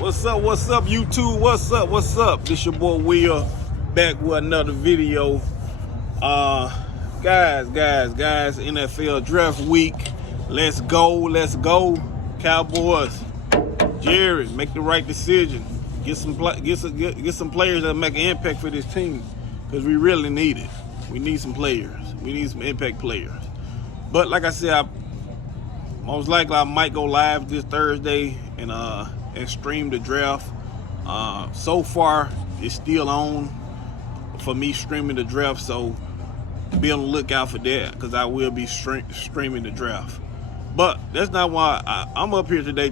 What's up, YouTube? What's up? This your boy Will, back with another video. Guys, NFL draft week. Let's go. Cowboys. Jerry, make the right decision. Get some players that make an impact for this team, because we really need it. We need some players. We need some impact players. But like I said, most likely I might go live this Thursday and stream the draft. So far, it's still on for me streaming the draft, so be on the lookout for that, because I will be streaming the draft. But that's not why I'm up here today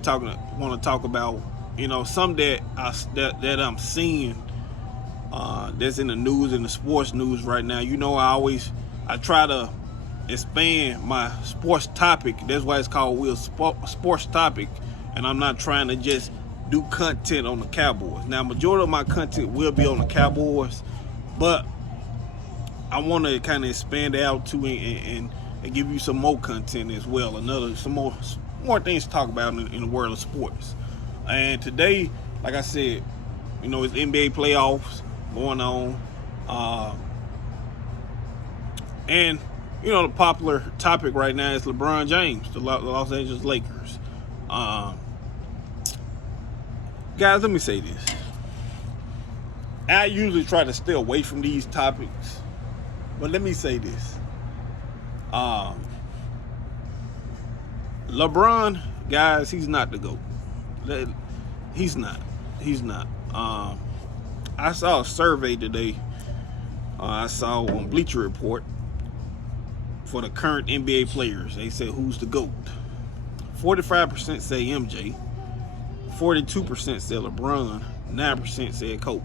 want to talk about, some that I'm seeing that's in the news, in the sports news right now. I try to expand my sports topic. That's why it's called Will's Sports Topic, and I'm not trying to just do content on the Cowboys. Now, majority of my content will be on the Cowboys, but I want to kind of expand it out too and give you some more content as well. Some more things to talk about in the world of sports. And today, like I said, it's NBA playoffs going on, and the popular topic right now is LeBron James, the Los Angeles Lakers. Guys, let me say this. I usually try to stay away from these topics, but let me say this. LeBron, guys, he's not the GOAT. He's not. I saw a survey today. I saw on Bleacher Report for the current NBA players. They said, who's the GOAT? 45% say MJ. 42% said LeBron. 9% said Kobe.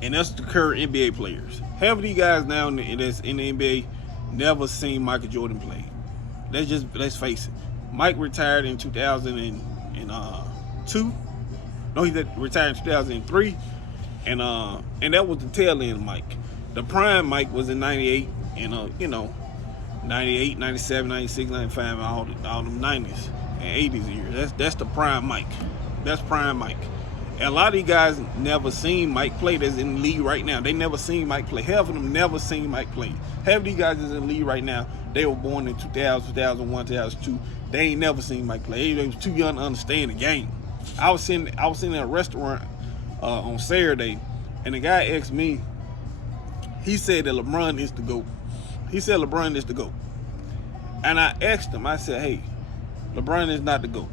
And that's the current NBA players. Half of these guys now that's in the NBA never seen Michael Jordan play. Let's face it. Mike retired in 2002. No, he retired in 2003. And that was the tail end of Mike. The prime Mike was in 98 and 98, 97, 96, 95, all them 90s and 80s years. That's the prime Mike. That's prime Mike. And a lot of these guys never seen Mike play that's in the league right now. They never seen Mike play. Half of them never seen Mike play. Half of these guys that's in the league right now, they were born in 2000, 2001, 2002. They ain't never seen Mike play. They was too young to understand the game. I was sitting in a restaurant on Saturday, and the guy asked me, he said that LeBron is the GOAT. He said LeBron is the GOAT. And I asked him, I said, hey, LeBron is not the GOAT.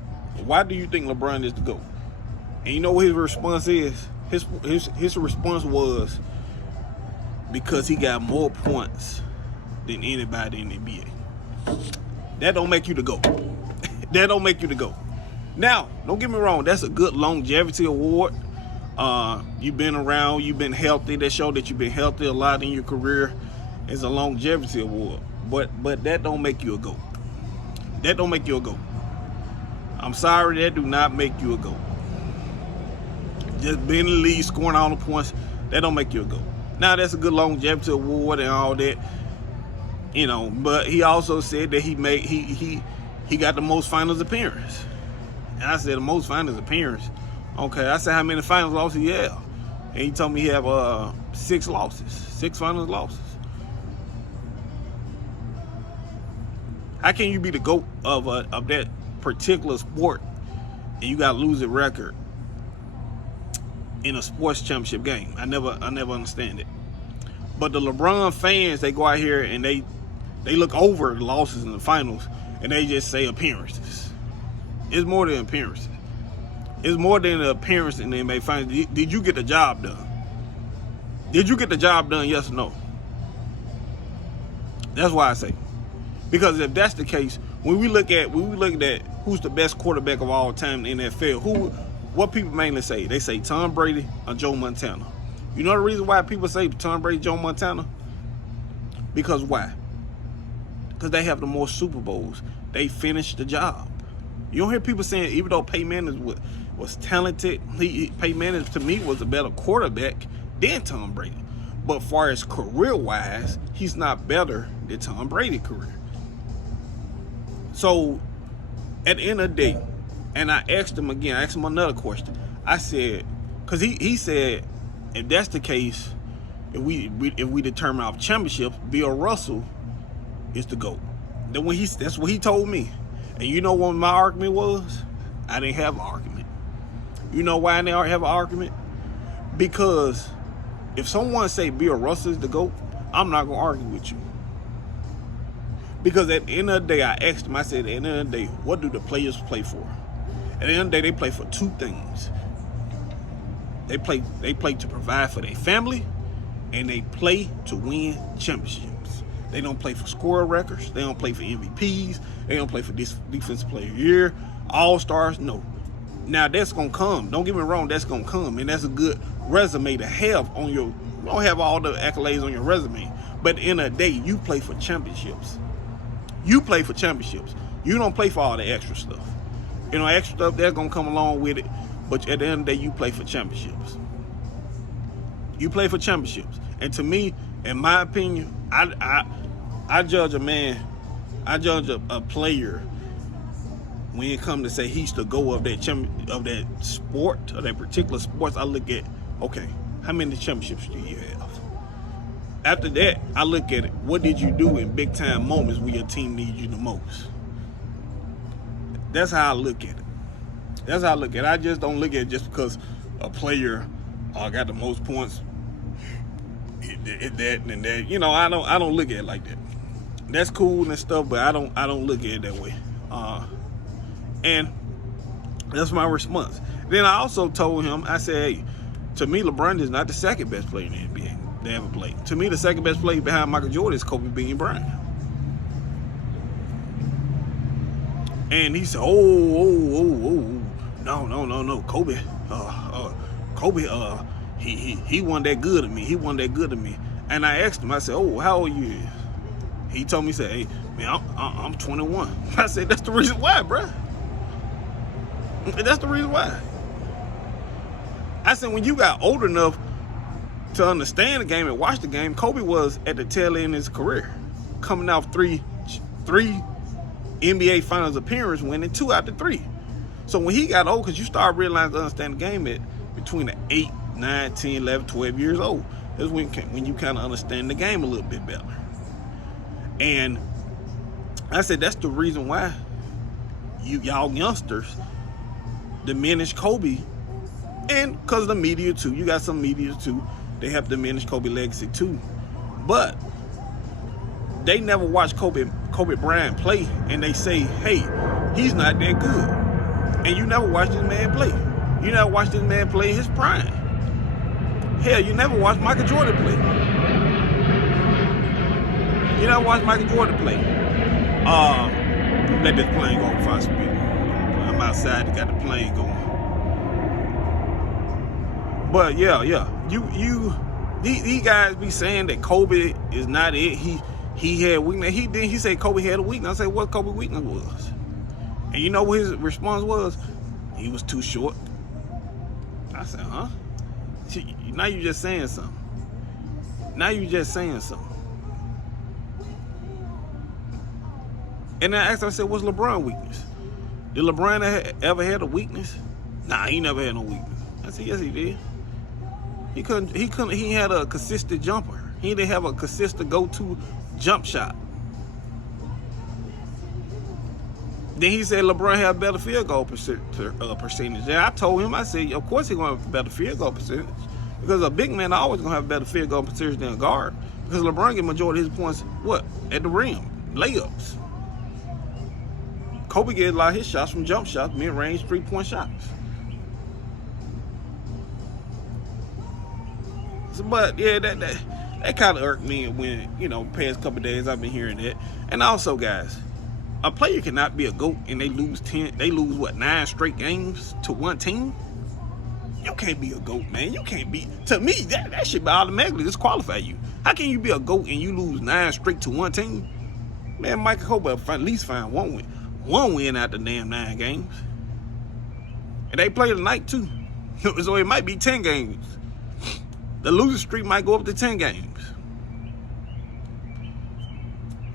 Why do you think LeBron is the GOAT? And you know what his response is? His response was, because he got more points than anybody in the NBA. That don't make you the GOAT. That don't make you the GOAT. Now, don't get me wrong, that's a good longevity award. You've been around, you've been healthy. That show that you've been healthy a lot in your career. Is a longevity award. But that don't make you a GOAT. That don't make you a GOAT. I'm sorry, that do not make you a GOAT. Just being in the league, scoring all the points, that don't make you a GOAT. Now, that's a good longevity award and all that, but he also said that he got the most finals appearance. And I said, the most finals appearance? Okay, I said, how many finals losses? Yeah. And he told me he have 6 losses, 6 finals losses. How can you be the GOAT of that particular sport and you got a losing record in a sports championship game? I never understand it. But the LeBron fans, they go out here and they look over the losses in the finals and they just say appearances. It's more than appearances. It's more than the appearance in the NBA finals. Did you get the job done? Did you get the job done? Yes or no? That's why I say. Because if that's the case, when we look at who's the best quarterback of all time in the NFL, what people mainly say? They say Tom Brady or Joe Montana. You know the reason why people say Tom Brady, Joe Montana? Because why? Because they have the more Super Bowls. They finished the job. You don't hear people saying, even though Peyton Manning was talented, Peyton Manning to me was a better quarterback than Tom Brady. But far as career-wise, he's not better than Tom Brady's career. So, at the end of the day, And I asked him again, I asked him another question. I said, because he said, if that's the case, if we determine our championships, Bill Russell is the GOAT. Then that's what he told me. And you know what my argument was? I didn't have an argument. You know why I didn't have an argument? Because if someone say Bill Russell is the GOAT, I'm not gonna argue with you. Because at the end of the day, I asked him, I said, at the end of the day, what do the players play for? At the end of the day, they play for two things. They play to provide for their family, and they play to win championships. They don't play for scorer records. They don't play for MVPs. They don't play for defensive player of the year, all-stars. No. Now that's gonna come. Don't get me wrong, that's gonna come, and that's a good resume to have on your. You don't have all the accolades on your resume, but at the end of the day, you play for championships. You play for championships. You don't play for all the extra stuff. You know, extra stuff that's gonna come along with it, but at the end of the day, you play for championships. You play for championships, and to me, in my opinion, I judge a man, I judge a player when it comes to say he's the GOAT of that sport, or that particular sports. I look at, okay, how many championships do you have? After that, I look at it, what did you do in big time moments when your team needs you the most? That's how I look at it. That's how I look at it. I just don't look at it just because a player got the most points, that and that. You know, I don't look at it like that. That's cool and stuff, but I don't look at it that way. And that's my response. Then I also told him, I said, hey, to me, LeBron is not the second best player in the NBA they ever played. To me, the second best player behind Michael Jordan is Kobe beating Bryant. And he said, no, Kobe, he wasn't that good at me. He wasn't that good at me. And I asked him, I said, oh, how old are you? He told me, he said, hey, man, I'm 21. I said, that's the reason why, bruh. That's the reason why. I said, when you got old enough to understand the game and watch the game, Kobe was at the tail end of his career, coming off three NBA Finals appearances, winning 2 out of 3. So when he got old, because you start realizing to understand the game at between the 8, 9, 10, 11, 12 years old, that's when you kind of understand the game a little bit better. And I said, that's the reason why y'all youngsters diminish Kobe, and because of the media too. You got some media too. They have diminished Kobe legacy too, but they never watched Kobe Bryant play, and they say, hey, he's not that good. And you never watched this man play. You never watched this man play his prime. Hell, you never watched Michael Jordan play. You never watched Michael Jordan play. Let this plane go before I speak. I'm outside, they got the plane going. But yeah, these guys be saying that Kobe is not it. He had weakness. He said Kobe had a weakness. I said, what Kobe's weakness was? And you know what his response was? He was too short. I said, huh? Now you just saying something. Now you just saying something. And then I asked him, I said, what's LeBron's weakness? Did LeBron ever had a weakness? Nah, he never had no weakness. I said, yes, he did. He had a consistent jumper. He didn't have a consistent go-to jump shot. Then he said LeBron had a better field goal percentage. And I told him, I said, of course he's going to have a better field goal percentage, because a big man always going to have a better field goal percentage than a guard, because LeBron gets majority of his points, what? At the rim, layups. Kobe gets a lot of his shots from jump shots, mid-range, 3-point shots. So, but yeah, that kind of irked me when, past couple of days I've been hearing that. And also, guys, a player cannot be a GOAT and they lose 9 straight games to one team. You can't be a GOAT, man. You can't be. To me, that should automatically disqualify you. How can you be a GOAT and you lose 9 straight to one team? Man, Michael Kobe at least find one win out the damn 9 games. And they play tonight too. So it might be 10 games. The losing streak might go up to 10 games.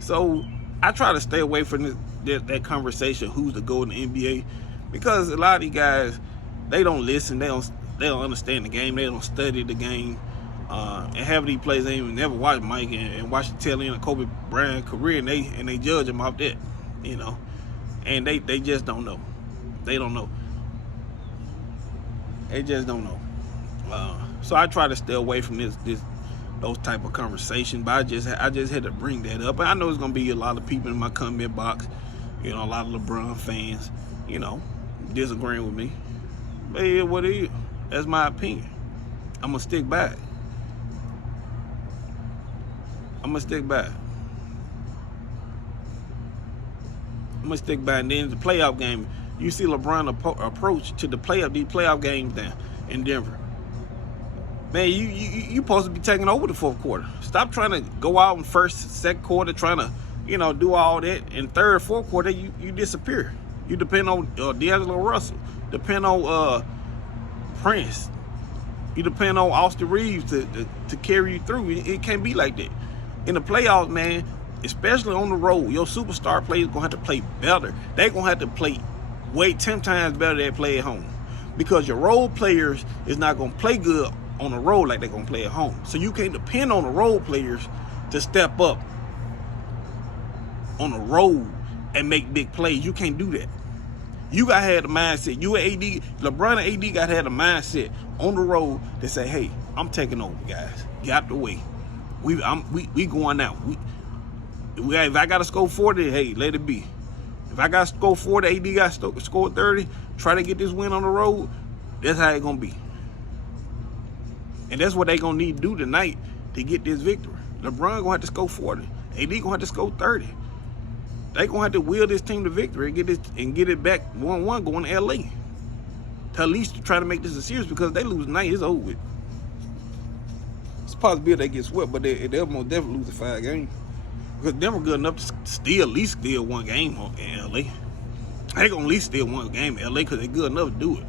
So I try to stay away from that conversation, who's the GOAT in the NBA, because a lot of these guys, they don't listen, they don't understand the game, they don't study the game, and half of these players ain't even never watch Mike and watch the tail end of Kobe Bryant career, and they judge him off that, you know, and they just don't know, they don't know, they just don't know. So I try to stay away from those type of conversations, but I just had to bring that up. And I know it's gonna be a lot of people in my comment box, you know, a lot of LeBron fans, you know, disagreeing with me. But yeah, what it is, that's my opinion. I'm gonna stick by it. I'm gonna stick by it. I'm gonna stick by it. And then the playoff game, you see LeBron approach to these playoff games down in Denver. Man, you supposed to be taking over the fourth quarter. Stop trying to go out in first, second quarter, trying to, you know, do all that. In third, fourth quarter, you disappear. You depend on D'Angelo Russell. Depend on Prince. You depend on Austin Reeves to carry you through. It can't be like that. In the playoffs, man, especially on the road, your superstar players gonna have to play better. They're gonna have to play 10 times better than they play at home, because your role players is not gonna play good on the road like they're gonna play at home. So you can't depend on the role players to step up on the road and make big plays. You can't do that. You gotta have the mindset. You and AD, LeBron and AD gotta have the mindset on the road to say, hey, I'm taking over, guys. Get out the way. We going out. If I gotta score 40, hey, let it be. If I gotta score 40, AD gotta score 30, try to get this win on the road, that's how it's gonna be. And that's what they gonna need to do tonight to get this victory. LeBron gonna have to score 40. AD gonna have to score 30. They gonna have to will this team to victory and get it back 1-1 going to LA. To at least try to make this a series, because if they lose tonight, it's over with. It's a possibility they get swept, but they'll most definitely lose the 5 games. Because Denver good enough to at least steal 1 game in LA. They gonna at least steal 1 game in LA because they're good enough to do it.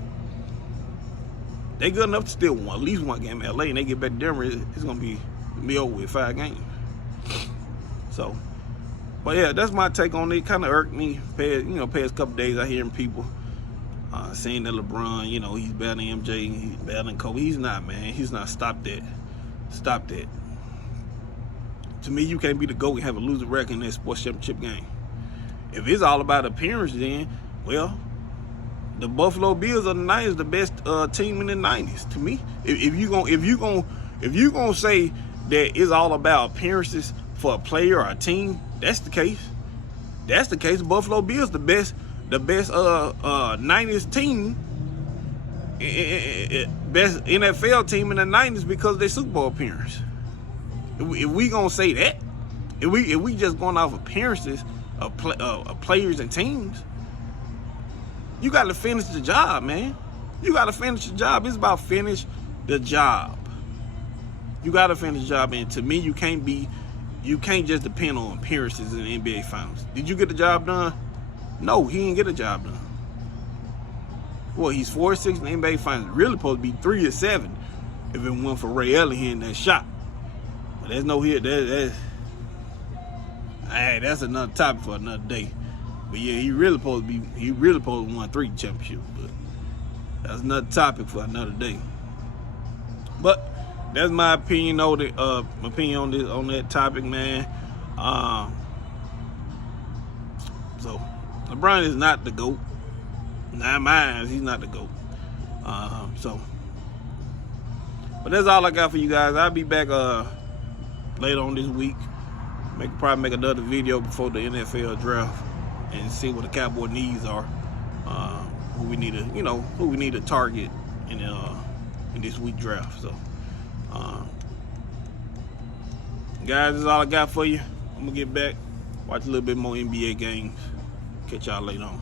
They good enough to steal at least 1 game in LA, and they get back to Denver, it's gonna be over with 5 games. So, but yeah, that's my take on it. Kind of irked me. Past couple days, I hearing people saying that LeBron, you know, he's better than MJ, he's better than Kobe. He's not, man. He's not. Stop that. Stop that. To me, you can't be the GOAT and have a losing record in that sports championship game. If it's all about appearance, then, well, the Buffalo Bills are the 90s, the best team in the 90s. To me, if you gonna say that it's all about appearances for a player or a team, that's the case. That's the case. Buffalo Bills the best 90s team, best NFL team in the 90s because of their Super Bowl appearance. If we gonna say that, if we just going off appearances of players and teams, you got to finish the job, man. You got to finish the job. It's about finish the job. You got to finish the job, and to me, you can't just depend on appearances in the NBA Finals. Did you get the job done? No, he didn't get a job done. Well, he's 4-6 in the NBA Finals. Really supposed to be 3-7 if it went for Ray Allen hitting that shot. But there's no here. That's another topic for another day. But yeah, he really supposed to win 3 championships. But that's another topic for another day. But that's my opinion on that topic, man. So LeBron is not the GOAT. Not mine. He's not the GOAT. But that's all I got for you guys. I'll be back later on this week. Probably make another video before the NFL draft and see what the Cowboy needs are. Who we need to target in this week draft. So, guys, that's all I got for you. I'm gonna get back, watch a little bit more NBA games. Catch y'all later on.